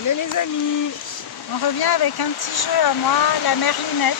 Hello les amis. On revient avec un petit jeu à moi, la merlinette.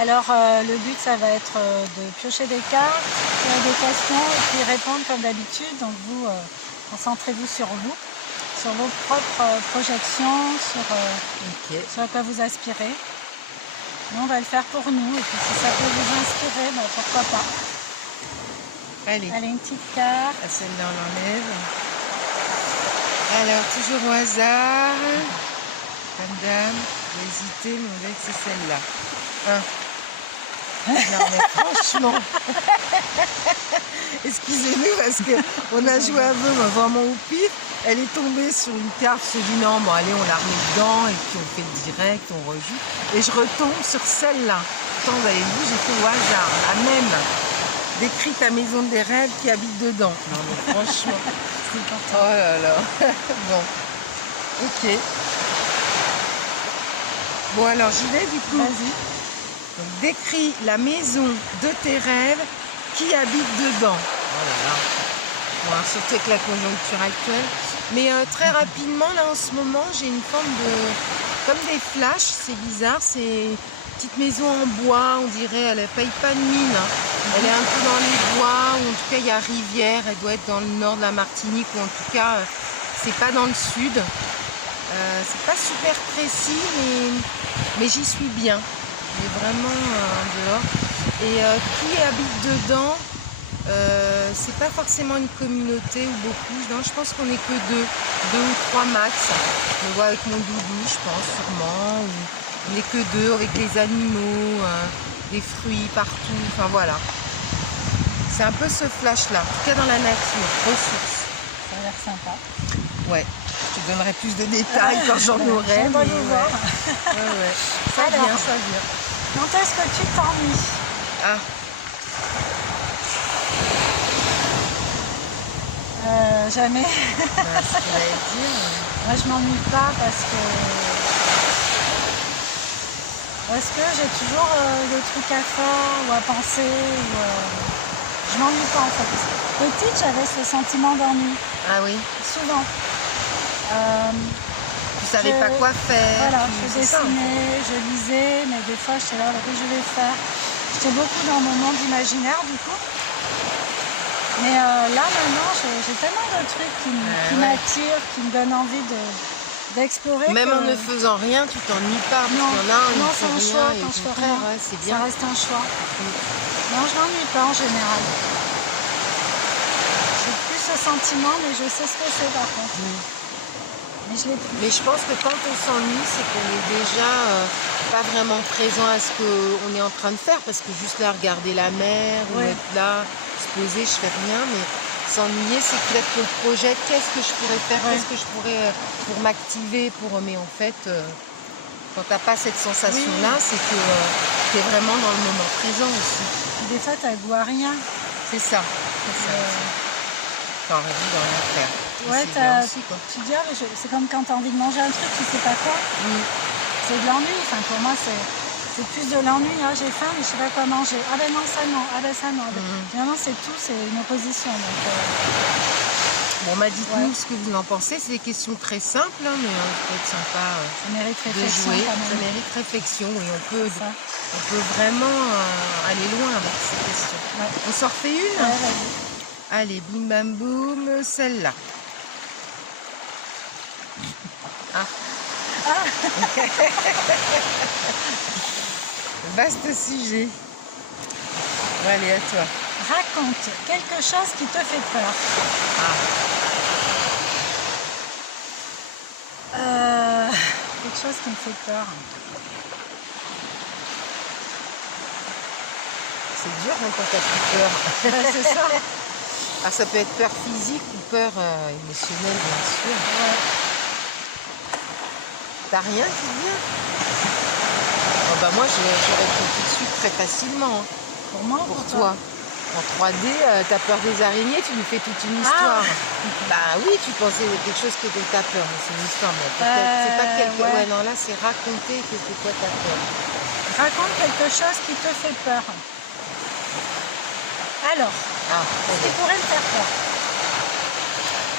Alors le but ça va être de piocher des cartes, faire des questions et puis répondre comme d'habitude. Donc vous, concentrez-vous sur vous, sur vos propres projections, sur à quoi vous aspirez. Nous on va le faire pour nous et puis si ça peut vous inspirer, ben, pourquoi pas. Allez, une petite carte. celle-là on l'enlève. Alors, toujours au hasard. Madame, j'ai hésité, mais on dirait que c'est celle-là. Non mais franchement, excusez-nous parce qu'on a joué à peu, vraiment au pif. Elle est tombée sur une carte, je me suis dit non, bon allez, on la remet dedans et puis on fait le direct, on rejoue. Et je retombe sur celle-là. Pourtant, vous avez vu, j'ai fait au hasard, la même. Décris ta maison des rêves qui habite dedans. Non mais franchement, oh là là. Bon, ok. Bon alors j'y vais du coup. Vas-y. Donc, décris la maison de tes rêves qui habite dedans. Oh là là. Bon, alors, surtout avec la conjoncture actuelle. Mais très rapidement, là en ce moment, j'ai une forme de... Comme des flashs, c'est bizarre, c'est une petite maison en bois, on dirait, elle ne paye pas de mine. Hein. Elle est un peu dans les bois, ou en tout cas il y a rivière, elle doit être dans le nord de la Martinique, ou en tout cas, c'est pas dans le sud. C'est pas super précis, mais j'y suis bien. Il est vraiment dehors. Et qui habite dedans, c'est pas forcément une communauté ou beaucoup. Non, je pense qu'on est que deux ou trois max. Je me vois avec mon doudou, je pense sûrement. On est que deux avec les animaux, des fruits partout. Enfin voilà. C'est un peu ce flash-là. En tout cas dans la nature, ressources. Ça a l'air sympa. Ouais. Je te donnerai plus de détails quand j'en aurai. On va le voir. Ouais. Ça Alors, vient, ça vient. Quand est-ce que tu t'ennuies? Ah, Jamais. ce que j'allais dire. Moi je m'ennuie pas parce que j'ai toujours des trucs à faire ou à penser. Je m'ennuie pas en fait. Petite j'avais ce sentiment d'ennui, Ah oui. souvent. Tu savais pas quoi faire. Voilà, tu- je c'est ça, en fait. dessinais, je lisais, mais des fois j'étais là, qu'est-ce que je vais faire? J'étais beaucoup dans mon monde imaginaire du coup. Mais là maintenant, j'ai tellement de trucs qui Ouais. m'attirent, qui me donnent envie d'explorer. Même que... en ne faisant rien, tu t'ennuies pas. Parce Non, qu'il y en a un, non, il c'est fait un rien choix et quand au je fais contraire, rien. ouais, c'est Ça bien. reste un choix. Non, je m'ennuie pas en général. J'ai plus ce sentiment, mais je sais ce que c'est par contre. Mais je l'ai plus. Mais je pense que quand on s'ennuie, c'est qu'on est déjà pas vraiment présent à ce qu'on est en train de faire. Parce que juste là, regarder la mer, ou Ouais. être là, se poser, je fais rien. Mais s'ennuyer, c'est peut-être qu'on projette qu'est-ce que je pourrais faire, Ouais. qu'est-ce que je pourrais pour m'activer, mais en fait, quand t'as pas cette sensation-là, c'est que tu es vraiment dans le moment présent aussi. Puis des fois, t'as goût à rien. C'est ça. C'est ça. T'as envie de rien faire. Et Ouais, c'est bien aussi, quoi. tu dis, ah, c'est comme quand t'as envie de manger un truc, tu sais pas quoi. C'est de l'ennui. Enfin, pour moi, c'est plus de l'ennui. Ah, j'ai faim, mais je sais pas quoi manger. Ah ben non, ça non. Ah ben ça non. Finalement, c'est tout, c'est une opposition. Donc, Bon, dites-nous Ouais. ce que vous en pensez. C'est des questions très simples, hein, mais ça peut être sympa ça mérite de réflexion jouer. quand Ça même. mérite réflexion et Ça. on peut vraiment aller loin avec ces questions. Ouais. On s'en refait une? Ouais, vas-y. Allez, bim bam boum, celle-là. Ah. Vaste sujet. Bon, allez, à toi. Raconte quelque chose qui te fait peur. Quelque chose qui me fait peur. C'est dur hein, quand t'as plus peur. Ouais, c'est ça. Alors, ça peut être peur physique ou peur émotionnelle, bien sûr. Ouais. T'as rien qui te vient? Oh, bah moi, je réponds tout de suite très facilement. Hein. Pour moi, Pour toi. En 3D, t'as peur des araignées, tu lui fais toute une Ah. histoire. Bah oui, tu pensais quelque chose que t'as peur, mais c'est une histoire. Mais peut-être, c'est pas quelque... ouais. Ouais, non, là, c'est raconter que quoi t'as peur. Raconte quelque chose qui te fait peur. Alors, Ah, ce qui pourrait me faire peur.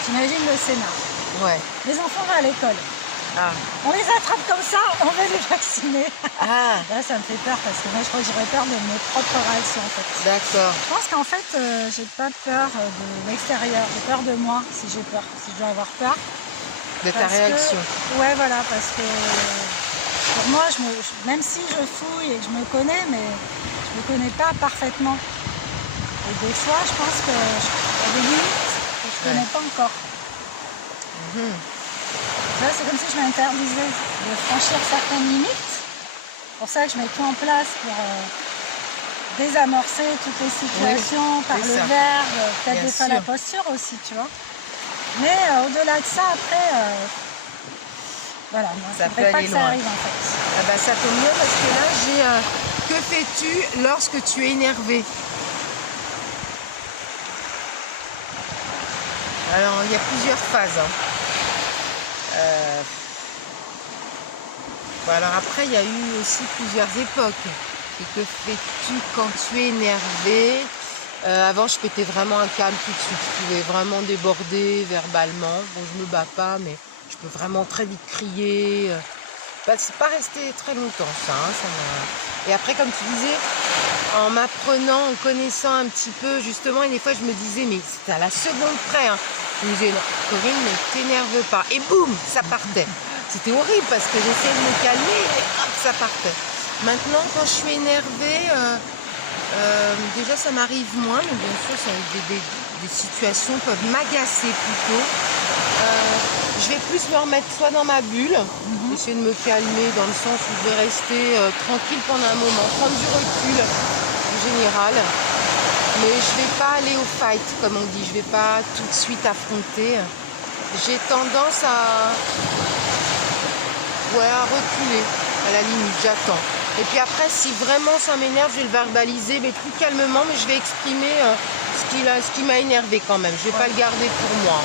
T'imagines le scénar. Ouais. Les enfants vont à l'école. Ah. On les attrape comme ça, on veut les vacciner. Ah. Là, ça me fait peur parce que moi, je crois que j'aurais peur de mes propres réactions en fait. D'accord. Je pense qu'en fait, j'ai pas peur de l'extérieur, j'ai peur de moi si j'ai peur, si je dois avoir peur. De ta réaction. Ouais, voilà, parce que pour moi, même si je fouille et que je me connais, mais je me connais pas parfaitement. Et des fois, je pense qu'il y a des limites que je connais pas encore. Là, c'est comme si je m'interdisais de franchir certaines limites. C'est pour ça que je mets tout en place pour désamorcer toutes les situations, par le verbe, peut-être des fois la posture aussi, tu vois. Mais au-delà de ça, après, voilà, moi, ça ne pas que ça arrive en fait. Ah bah, ça tombe bien parce que là, j'ai que fais-tu lorsque tu es énervé? Alors, il y a plusieurs phases. Bon, alors après, il y a eu aussi plusieurs époques. Et que fais-tu quand tu es énervé? Avant, je pétais vraiment un câble tout de suite. Je pouvais vraiment déborder verbalement. Bon, je me bats pas, mais je peux vraiment très vite crier. C'est pas resté très longtemps, ça. Et après, comme tu disais, en m'apprenant, en connaissant un petit peu, justement, et des fois, je me disais, mais c'était à la seconde près. Hein. Je me disais, non, Corinne, ne t'énerve pas. Et boum, ça partait. C'était horrible parce que j'essayais de me calmer et hop, ça partait. Maintenant, quand je suis énervée, déjà ça m'arrive moins, mais bien sûr, des situations peuvent m'agacer plutôt. Je vais plus me remettre soit dans ma bulle, essayer de me calmer dans le sens où je vais rester tranquille pendant un moment, prendre du recul en général. Mais je ne vais pas aller au fight, comme on dit, je ne vais pas tout de suite affronter. J'ai tendance à reculer, à la limite, j'attends. Et puis après, si vraiment ça m'énerve, je vais le verbaliser, mais plus calmement, mais je vais exprimer ce qui m'a énervé quand même. Je ne vais pas le garder pour moi.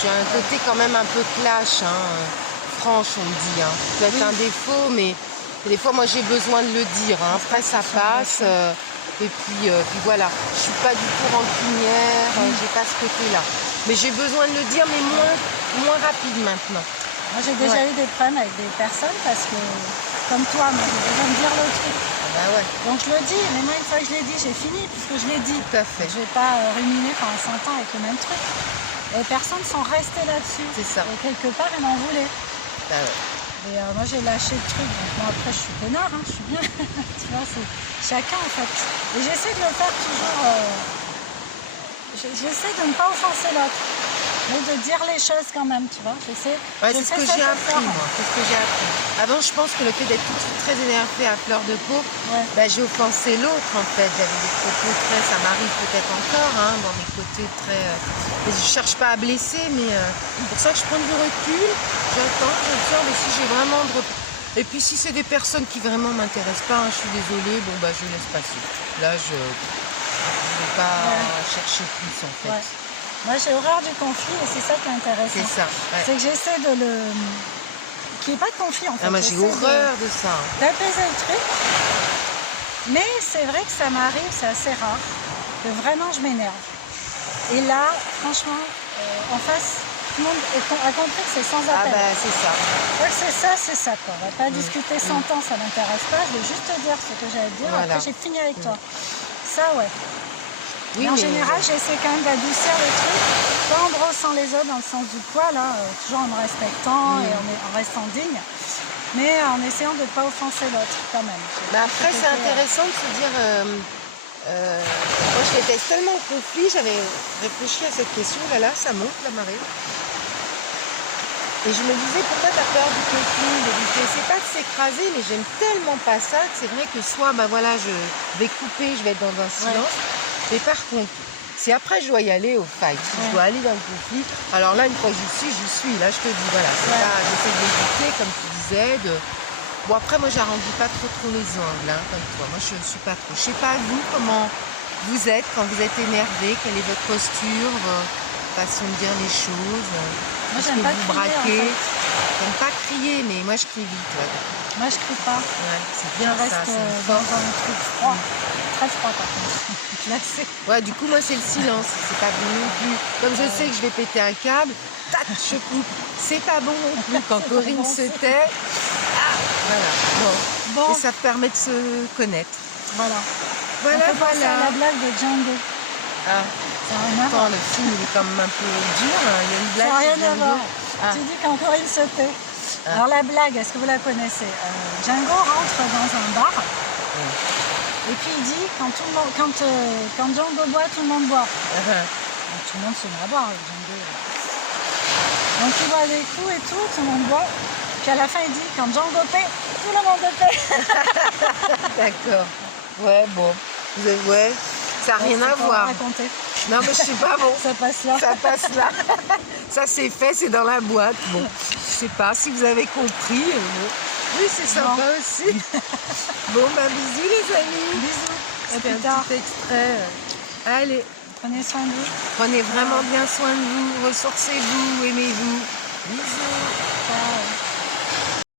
J'ai un côté quand même un peu clash, franche, on me dit. Peut-être un défaut, mais des fois, moi, j'ai besoin de le dire. Après, ça passe. Et puis voilà, je ne suis pas du tout rancunière, j'ai pas ce côté-là. Mais j'ai besoin de le dire, mais moins rapide maintenant. Moi, j'ai déjà eu des problèmes avec des personnes parce que, comme toi, moi, j'ai besoin de dire le truc. Bah ouais. Donc je le dis, mais moi, une fois que je l'ai dit, j'ai fini, puisque je l'ai dit. Tout à fait. Je ne vais pas ruminer pendant 100 ans avec le même truc. Les personnes sont restées là-dessus. C'est ça. Et quelque part, elles m'en voulaient. Bah ouais. Et moi, j'ai lâché le truc. Donc moi, après, je suis peinard, je suis bien. Tu vois, c'est chacun, en fait. Et j'essaie de le faire toujours... J'essaie de ne pas offenser l'autre. Mais de dire les choses quand même, tu vois. C'est ce que j'ai appris, moi. C'est ce que j'ai appris. Avant, je pense que le fait d'être tout de suite très énervée à fleur de peau, j'ai offensé l'autre, en fait. J'avais des propos ça m'arrive peut-être encore, dans mes côtés très... je ne cherche pas à blesser, mais c'est pour ça que je prends du recul, j'attends, j'observe, et si j'ai vraiment... Et puis si c'est des personnes qui vraiment ne m'intéressent pas, je suis désolée, bon, je laisse passer. Là, je ne vais pas chercher plus, en fait. Ouais. Moi, j'ai horreur du conflit et c'est ça qui est intéressant. C'est ça. Ouais. C'est que j'essaie de le... qu'il n'y ait pas de conflit, en fait. Moi, j'ai horreur de ça. D'apaiser le truc. Mais c'est vrai que ça m'arrive, c'est assez rare, que vraiment je m'énerve. Et là, franchement, en face, tout le monde a compris que c'est sans appel. Ah c'est ça. Donc c'est ça, quoi. On va pas discuter 100 ans, ça m'intéresse pas. Je vais juste te dire ce que j'ai à te dire. Voilà. Après, j'ai fini avec toi. Ça, ouais. Oui, mais en général, j'essaie quand même d'adoucir le truc, pas en brossant les autres dans le sens du poil, toujours en me respectant et en restant digne, mais en essayant de ne pas offenser l'autre quand même. Mais après, c'est intéressant de se dire, moi je déteste tellement le conflit, j'avais réfléchi à cette question, là ça monte la marée. Et je me disais, pourquoi tu as peur du conflit, de lutter? C'est pas de s'écraser, mais j'aime tellement pas ça que c'est vrai que soit, je vais couper, je vais être dans un silence. Mais par contre, si après je dois y aller au fight, si je dois aller dans le conflit, alors là, une fois que j'y suis, là je te dis, voilà, j'essaie de l'éviter, comme tu disais. Bon, après, moi, j'arrondis pas trop les angles, comme toi. Moi, je ne suis pas trop. Je sais pas, vous, comment vous êtes quand vous êtes énervé, quelle est votre posture? façon de dire les choses. Moi, Parce j'aime que pas vous crier, en braquez. fait. J'aime pas crier, mais moi je crie vite. Ouais, Moi, je crie pas. ouais, c'est Je bien reste ça. C'est une dans force. un truc froid. Très froid, par contre. Glacé. Ouais, du coup, moi c'est le silence. C'est pas bon non plus. Comme je sais que je vais péter un câble, tac, je coupe. C'est pas bon non plus quand C'est pas Corinne bon, se c'est- tait. Ah, voilà. Bon. Bon, Et ça permet de se connaître. voilà. Voilà, On peut penser à la voilà. blague de Django. Ah, Ça n'a rien à voir. attends, le film il est quand même un peu dur. Hein. Il y a une Ça blague n'a qui rien vient à de voir. dire. Ah. Tu dis quand Corinne se tait. Ah. Alors la blague, est-ce que vous la connaissez? Django rentre dans un bar et puis il dit quand Django boit, tout le monde boit. Donc, tout le monde se met à boire avec Django. Donc il boit des coups et tout le monde boit. Puis à la fin il dit quand Django paie, tout le monde paie. D'accord. Ouais, bon. Ouais, ça n'a rien à voir. Raconter. Non, mais je sais pas, bon. Ça passe là. Ça passe là. Ça c'est fait, c'est dans la boîte. Bon, je sais pas si vous avez compris. Bon. Oui, c'est sympa aussi. Bon, bah bisous les amis. Bisous. À C'était plus un tard. petit extrait. Allez, Prenez soin de vous. prenez vraiment bien soin de vous, ressourcez-vous, aimez-vous. Bisous.